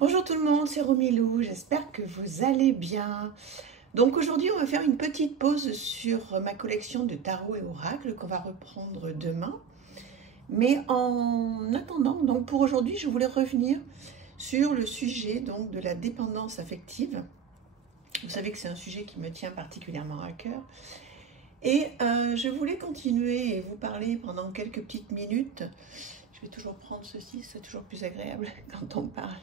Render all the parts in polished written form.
Bonjour tout le monde, c'est Romilou, j'espère que vous allez bien. Donc aujourd'hui on va faire une petite pause sur ma collection de tarot et oracles qu'on va reprendre demain. Mais en attendant, donc pour aujourd'hui je voulais revenir sur le sujet donc de la dépendance affective. Vous savez que c'est un sujet qui me tient particulièrement à cœur. Et je voulais continuer et vous parler pendant quelques petites minutes. Je vais toujours prendre ceci, c'est toujours plus agréable quand on parle.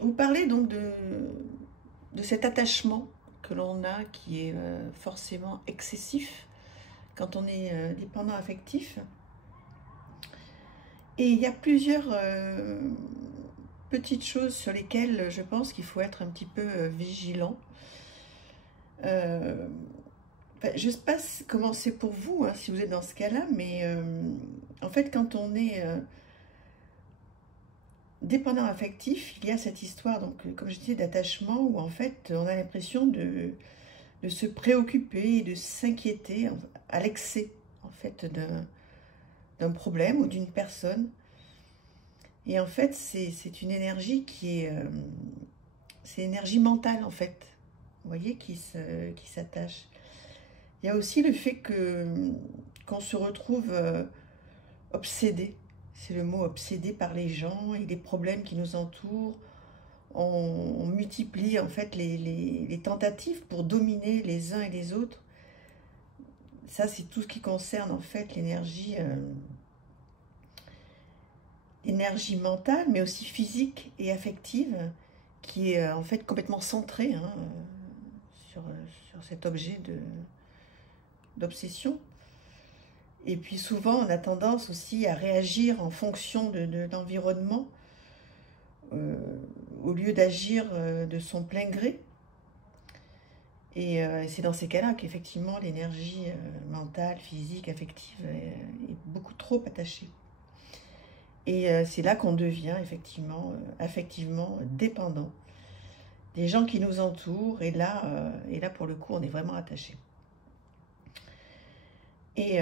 Vous parlez donc de cet attachement que l'on a qui est forcément excessif quand on est dépendant affectif. Et il y a plusieurs petites choses sur lesquelles je pense qu'il faut être un petit peu vigilant. Je ne sais pas comment c'est pour vous, hein, si vous êtes dans ce cas-là, mais en fait, quand on est dépendant affectif, il y a cette histoire, donc, comme je disais, d'attachement, où en fait, on a l'impression de se préoccuper et de s'inquiéter à l'excès, en fait, d'un problème ou d'une personne. Et en fait, c'est une énergie qui est... c'est l'énergie mentale, en fait, vous voyez, qui s'attache. Il y a aussi le fait qu'on se retrouve obsédé. C'est le mot obsédé par les gens et les problèmes qui nous entourent. On multiplie en fait les tentatives pour dominer les uns et les autres. Ça, c'est tout ce qui concerne en fait l'énergie mentale, mais aussi physique et affective, qui est en fait complètement centrée sur cet objet d'obsession. Et puis souvent, on a tendance aussi à réagir en fonction de l'environnement, au lieu d'agir de son plein gré. Et c'est dans ces cas-là qu'effectivement l'énergie mentale, physique, affective est beaucoup trop attachée. Et c'est là qu'on devient effectivement, affectivement dépendant des gens qui nous entourent. Et là pour le coup, on est vraiment attaché. Et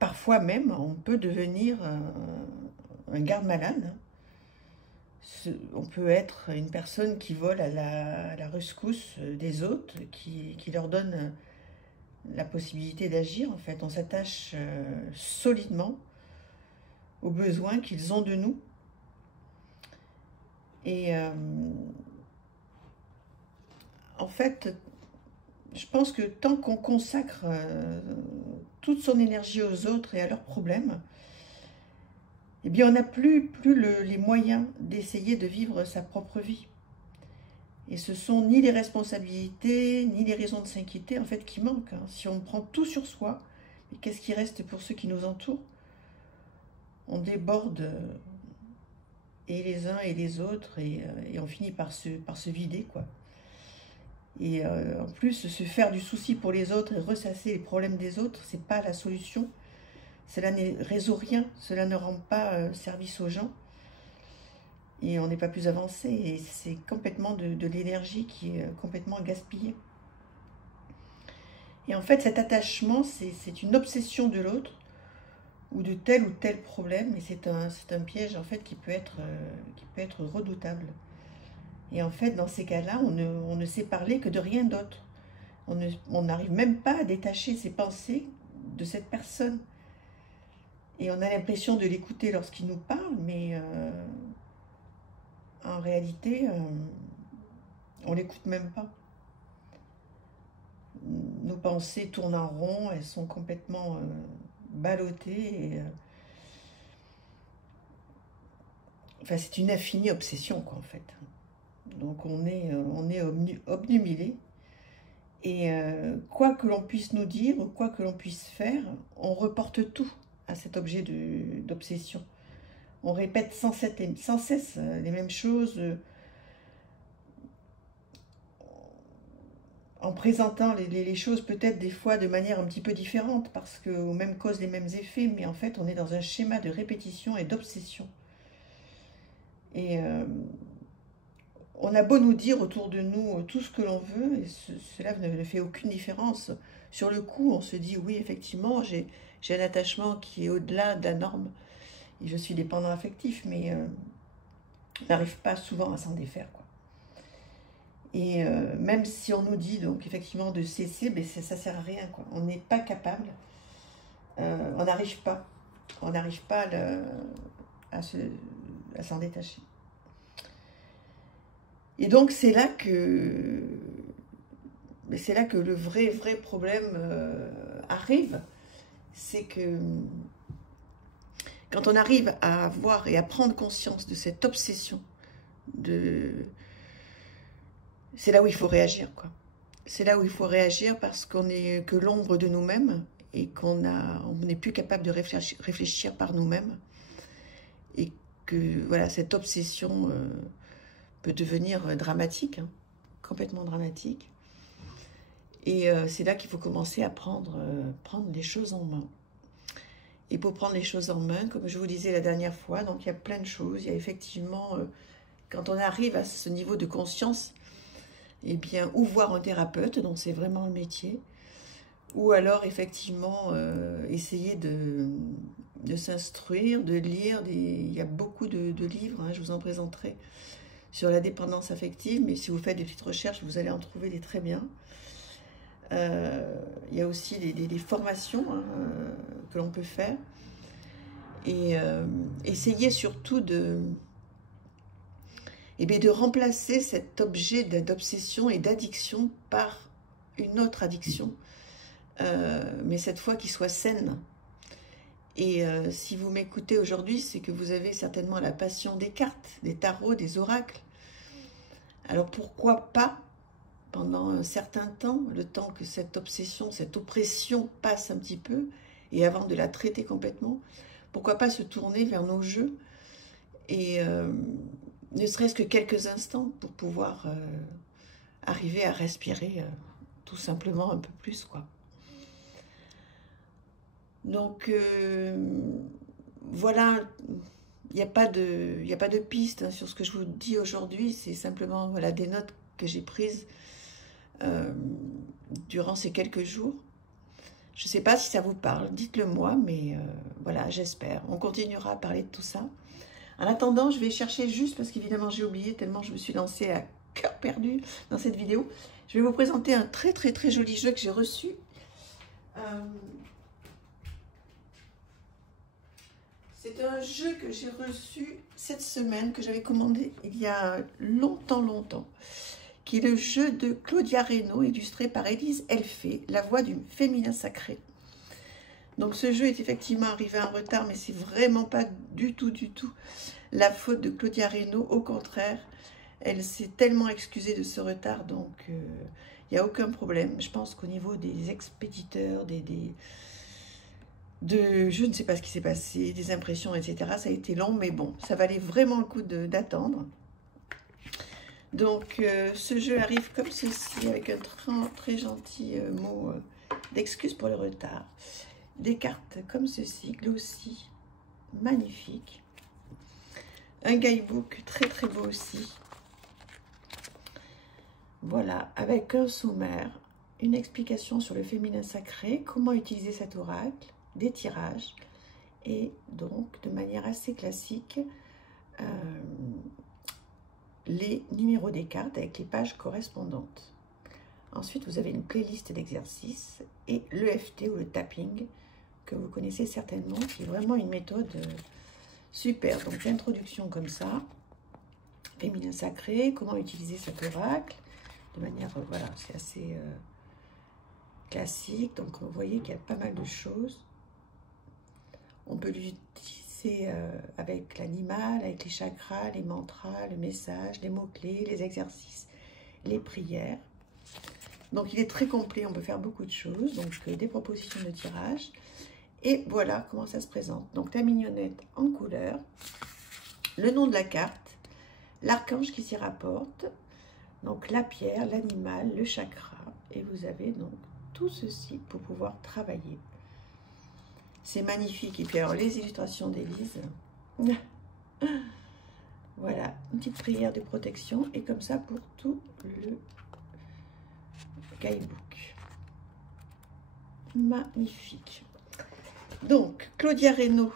parfois même, on peut devenir un garde-malade. On peut être une personne qui vole à la rescousse des autres, qui leur donne la possibilité d'agir. En fait, on s'attache solidement aux besoins qu'ils ont de nous. Et en fait, je pense que tant qu'on consacre toute son énergie aux autres et à leurs problèmes, eh bien, on n'a plus les moyens d'essayer de vivre sa propre vie. Et ce sont ni les responsabilités, ni les raisons de s'inquiéter, en fait, qui manquent. Si on prend tout sur soi, qu'est-ce qui reste pour ceux qui nous entourent? On déborde et les uns et les autres, et on finit par se vider, quoi. Et en plus, se faire du souci pour les autres et ressasser les problèmes des autres, c'est pas la solution. Cela ne résout rien, cela ne rend pas service aux gens. Et on n'est pas plus avancé. Et c'est complètement de l'énergie qui est complètement gaspillée. Et en fait, cet attachement, c'est une obsession de l'autre ou de tel problème. Et c'est un piège, en fait, qui peut être redoutable. Et en fait, dans ces cas-là, on ne sait parler que de rien d'autre. On n'arrive même pas à détacher ses pensées de cette personne. Et on a l'impression de l'écouter lorsqu'il nous parle, mais en réalité, on ne l'écoute même pas. Nos pensées tournent en rond, elles sont complètement ballottées. Et, enfin, c'est une infinie obsession, quoi, en fait. Donc on est obnubilé. Et quoi que l'on puisse nous dire, ou quoi que l'on puisse faire, on reporte tout à cet objet d'obsession. On répète sans cesse les mêmes choses, en présentant les choses peut-être des fois de manière un petit peu différente, parce qu'aux mêmes causes, les mêmes effets, mais en fait on est dans un schéma de répétition et d'obsession. Et on a beau nous dire autour de nous tout ce que l'on veut, et cela ne fait aucune différence. Sur le coup, on se dit, oui, effectivement, j'ai un attachement qui est au-delà de la norme. Et je suis dépendant affectif, mais on n'arrive pas souvent à s'en défaire, quoi. Et même si on nous dit, donc, effectivement, de cesser, ben, ça ne sert à rien, quoi. On n'est pas capable, on n'arrive pas. On n'arrive pas à s'en détacher. Et donc, c'est là que le vrai problème arrive. C'est que quand on arrive à avoir et à prendre conscience de cette obsession, c'est là où il faut réagir, quoi. C'est là où il faut réagir parce qu'on n'est que l'ombre de nous-mêmes et qu'on n'est plus capable de réfléchir par nous-mêmes. Et que voilà, cette obsession peut devenir dramatique, hein, complètement dramatique. Et c'est là qu'il faut commencer à prendre les choses en main. Et pour prendre les choses en main, comme je vous disais la dernière fois, donc il y a plein de choses. Il y a effectivement, quand on arrive à ce niveau de conscience, eh bien, ou voir un thérapeute, donc c'est vraiment le métier, ou alors effectivement essayer de s'instruire, de lire. Il y a beaucoup de livres, hein, je vous en présenterai, sur la dépendance affective, mais si vous faites des petites recherches, vous allez en trouver des très bien. Il y a aussi des formations, hein, que l'on peut faire. Et essayer surtout de remplacer cet objet d'obsession et d'addiction par une autre addiction, mais cette fois qui soit saine. Et si vous m'écoutez aujourd'hui, c'est que vous avez certainement la passion des cartes, des tarots, des oracles. Alors pourquoi pas, pendant un certain temps, le temps que cette obsession, cette oppression passe un petit peu, et avant de la traiter complètement, pourquoi pas se tourner vers nos jeux, et ne serait-ce que quelques instants pour pouvoir arriver à respirer tout simplement un peu plus, quoi. Donc voilà, il n'y a pas de piste, hein, sur ce que je vous dis aujourd'hui. C'est simplement voilà, des notes que j'ai prises durant ces quelques jours. Je ne sais pas si ça vous parle, dites-le moi, mais voilà, j'espère. On continuera à parler de tout ça. En attendant, je vais chercher juste, parce qu'évidemment j'ai oublié tellement je me suis lancée à cœur perdu dans cette vidéo. Je vais vous présenter un très joli jeu que j'ai reçu. C'est un jeu que j'ai reçu cette semaine, que j'avais commandé il y a longtemps, qui est le jeu de Claudia Reynaud, illustré par Élise Elfé, La voix du féminin sacré. Donc ce jeu est effectivement arrivé en retard, mais c'est vraiment pas du tout la faute de Claudia Reynaud. Au contraire, elle s'est tellement excusée de ce retard, donc il n'y a aucun problème. Je pense qu'au niveau des expéditeurs, je ne sais pas ce qui s'est passé, des impressions, etc. Ça a été long, mais bon, ça valait vraiment le coup d'attendre. Donc, ce jeu arrive comme ceci, avec un très gentil mot d'excuse pour le retard. Des cartes comme ceci, glossy, magnifique. Un guidebook très beau aussi. Voilà, avec un sommaire, une explication sur le féminin sacré, comment utiliser cet oracle, des tirages, et donc de manière assez classique, les numéros des cartes avec les pages correspondantes. Ensuite, vous avez une playlist d'exercices et l'EFT ou le tapping que vous connaissez certainement, qui est vraiment une méthode super. Donc l'introduction comme ça, féminin sacré, comment utiliser cet oracle de manière, voilà, c'est assez classique. Donc vous voyez qu'il y a pas mal de choses. On peut l'utiliser avec l'animal, avec les chakras, les mantras, le message, les mots-clés, les exercices, les prières. Donc il est très complet, on peut faire beaucoup de choses. Donc des propositions de tirage. Et voilà comment ça se présente. Donc la mignonnette en couleur, le nom de la carte, l'archange qui s'y rapporte, donc la pierre, l'animal, le chakra. Et vous avez donc tout ceci pour pouvoir travailler. C'est magnifique. Et puis alors les illustrations d'Élise. Voilà, une petite prière de protection. Et comme ça pour tout le guidebook. Magnifique. Donc, Claudia Reynaud,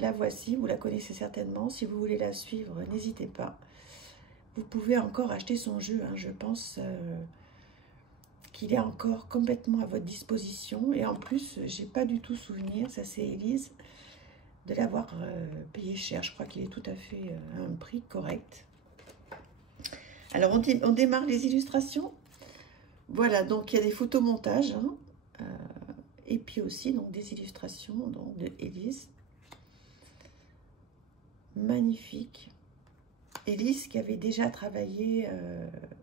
la voici, vous la connaissez certainement. Si vous voulez la suivre, n'hésitez pas. Vous pouvez encore acheter son jeu, hein. Je pense qu'il est encore complètement à votre disposition. Et en plus, j'ai pas du tout souvenir, ça c'est Élise, de l'avoir payé cher. Je crois qu'il est tout à fait à un prix correct. Alors, on démarre les illustrations. Voilà, donc il y a des photomontages, hein, et puis aussi donc des illustrations donc, de Élise. Magnifique. Élise qui avait déjà travaillé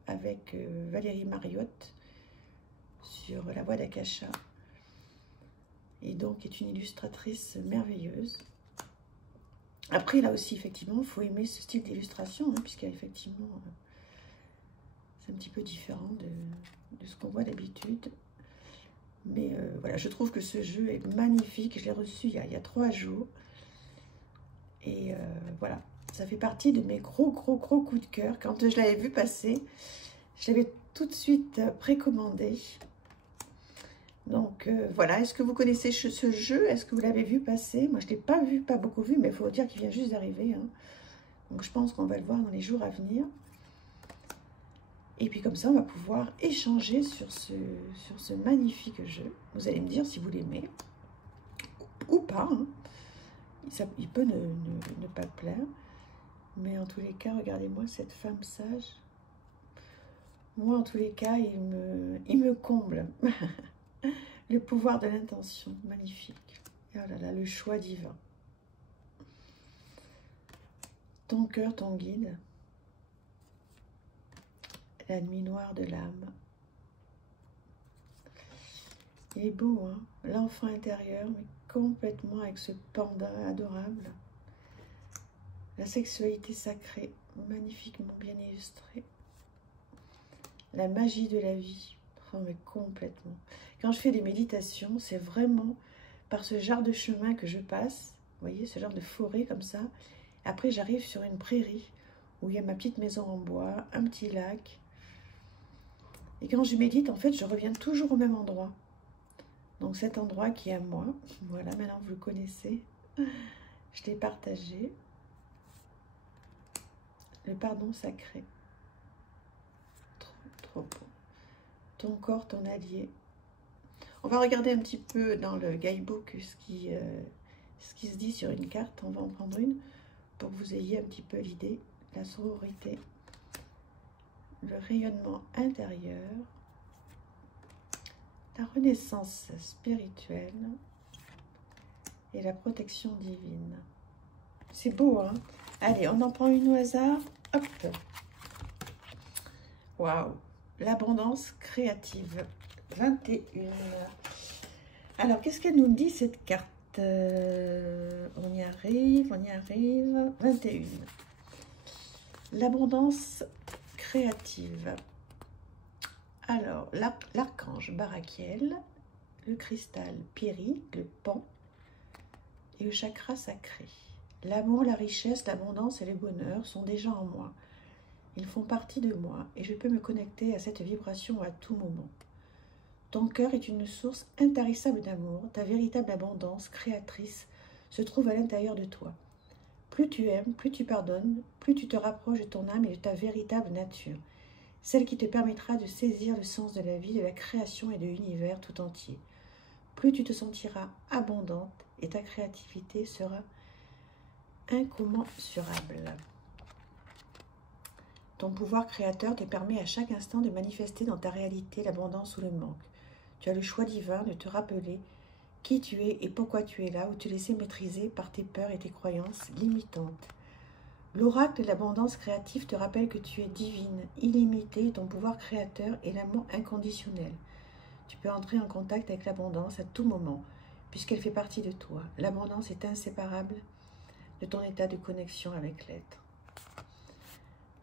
avec Valérie Mariotte sur La Voix d'Akasha. Et donc est une illustratrice merveilleuse. Après, là aussi, effectivement, il faut aimer ce style d'illustration, hein, puisqu'effectivement, c'est un petit peu différent de ce qu'on voit d'habitude. Mais voilà, je trouve que ce jeu est magnifique. Je l'ai reçu il y a 3 jours. Et voilà, ça fait partie de mes gros coups de cœur. Quand je l'avais vu passer, je l'avais tout de suite précommandé. Donc voilà, est-ce que vous connaissez ce jeu? Est-ce que vous l'avez vu passer? Moi, je ne l'ai pas vu, pas beaucoup vu, mais il faut dire qu'il vient juste d'arriver, hein. Donc je pense qu'on va le voir dans les jours à venir. Et puis comme ça, on va pouvoir échanger sur ce magnifique jeu. Vous allez me dire si vous l'aimez ou pas, hein. Il peut ne pas plaire. Mais en tous les cas, regardez-moi cette femme sage. Moi, en tous les cas, il me comble. Le pouvoir de l'intention, magnifique. Et oh là là, le choix divin. Ton cœur, ton guide. La nuit noire de l'âme. Il est beau, hein? L'enfant intérieur, mais complètement avec ce panda adorable. La sexualité sacrée, magnifiquement bien illustrée. La magie de la vie, oh, mais complètement. Quand je fais des méditations, c'est vraiment par ce genre de chemin que je passe. Vous voyez, ce genre de forêt comme ça. Après, j'arrive sur une prairie où il y a ma petite maison en bois, un petit lac. Et quand je médite, en fait, je reviens toujours au même endroit. Donc cet endroit qui est à moi, voilà, maintenant vous le connaissez. Je l'ai partagé. Le pardon sacré. Trop beau. Ton corps, ton allié. On va regarder un petit peu dans le guidebook ce qui se dit sur une carte. On va en prendre une pour que vous ayez un petit peu l'idée. La sororité, le rayonnement intérieur, la renaissance spirituelle et la protection divine. C'est beau, hein? Allez, on en prend une au hasard. Hop! Waouh! L'abondance créative. 21. Alors, qu'est-ce qu'elle nous dit, cette carte? On y arrive, on y arrive. 21. L'abondance créative. Alors, l'archange Barakiel, le cristal Pyrrhique, le pan et le chakra sacré. L'amour, la richesse, l'abondance et le bonheur sont déjà en moi. Ils font partie de moi et je peux me connecter à cette vibration à tout moment. Ton cœur est une source intarissable d'amour. Ta véritable abondance créatrice se trouve à l'intérieur de toi. Plus tu aimes, plus tu pardonnes, plus tu te rapproches de ton âme et de ta véritable nature. Celle qui te permettra de saisir le sens de la vie, de la création et de l'univers tout entier. Plus tu te sentiras abondante et ta créativité sera incommensurable. Ton pouvoir créateur te permet à chaque instant de manifester dans ta réalité l'abondance ou le manque. Tu as le choix divin de te rappeler qui tu es et pourquoi tu es là, ou te laisser maîtriser par tes peurs et tes croyances limitantes. L'oracle de l'abondance créative te rappelle que tu es divine, illimitée, et ton pouvoir créateur est l'amour inconditionnel. Tu peux entrer en contact avec l'abondance à tout moment, puisqu'elle fait partie de toi. L'abondance est inséparable de ton état de connexion avec l'être.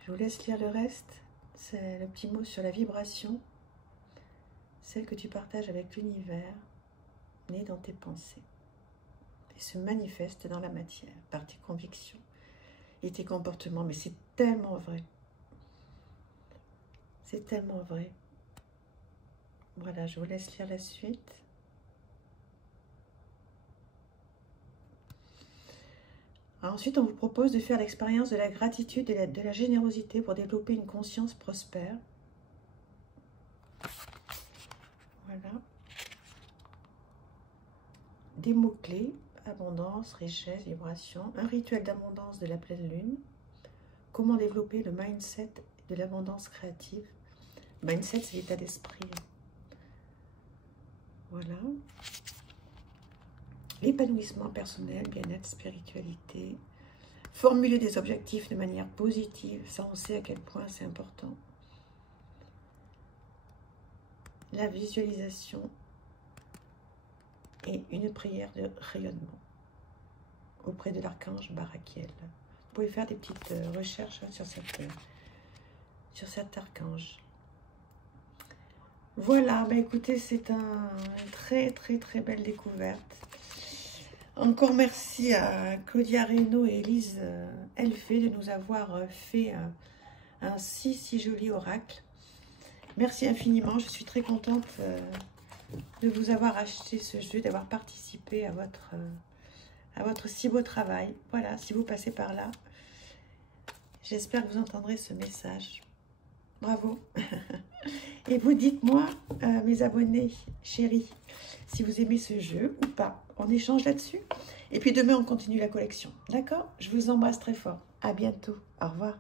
Je vous laisse lire le reste. C'est le petit mot sur la vibration, celle que tu partages avec l'univers, née dans tes pensées, et se manifeste dans la matière, par tes convictions et tes comportements. Mais c'est tellement vrai. C'est tellement vrai. Voilà, je vous laisse lire la suite. Ensuite, on vous propose de faire l'expérience de la gratitude et de la générosité pour développer une conscience prospère. Voilà. Des mots-clés, abondance, richesse, vibration, un rituel d'abondance de la pleine lune, comment développer le mindset de l'abondance créative. Mindset, c'est l'état d'esprit. Voilà. L'épanouissement personnel, bien-être, spiritualité. Formuler des objectifs de manière positive, ça on sait à quel point c'est important. La visualisation et une prière de rayonnement auprès de l'archange Barakiel. Vous pouvez faire des petites recherches sur cet archange. Voilà, bah écoutez, c'est une très belle découverte. Encore merci à Claudia Reynaud et Elise Elfé de nous avoir fait un si joli oracle. Merci infiniment, je suis très contente de vous avoir acheté ce jeu, d'avoir participé à votre si beau travail. Voilà, si vous passez par là, j'espère que vous entendrez ce message. Bravo. Et vous dites-moi, mes abonnés chéris, si vous aimez ce jeu ou pas. On échange là-dessus. Et puis demain, on continue la collection. D'accord? Je vous embrasse très fort. À bientôt. Au revoir.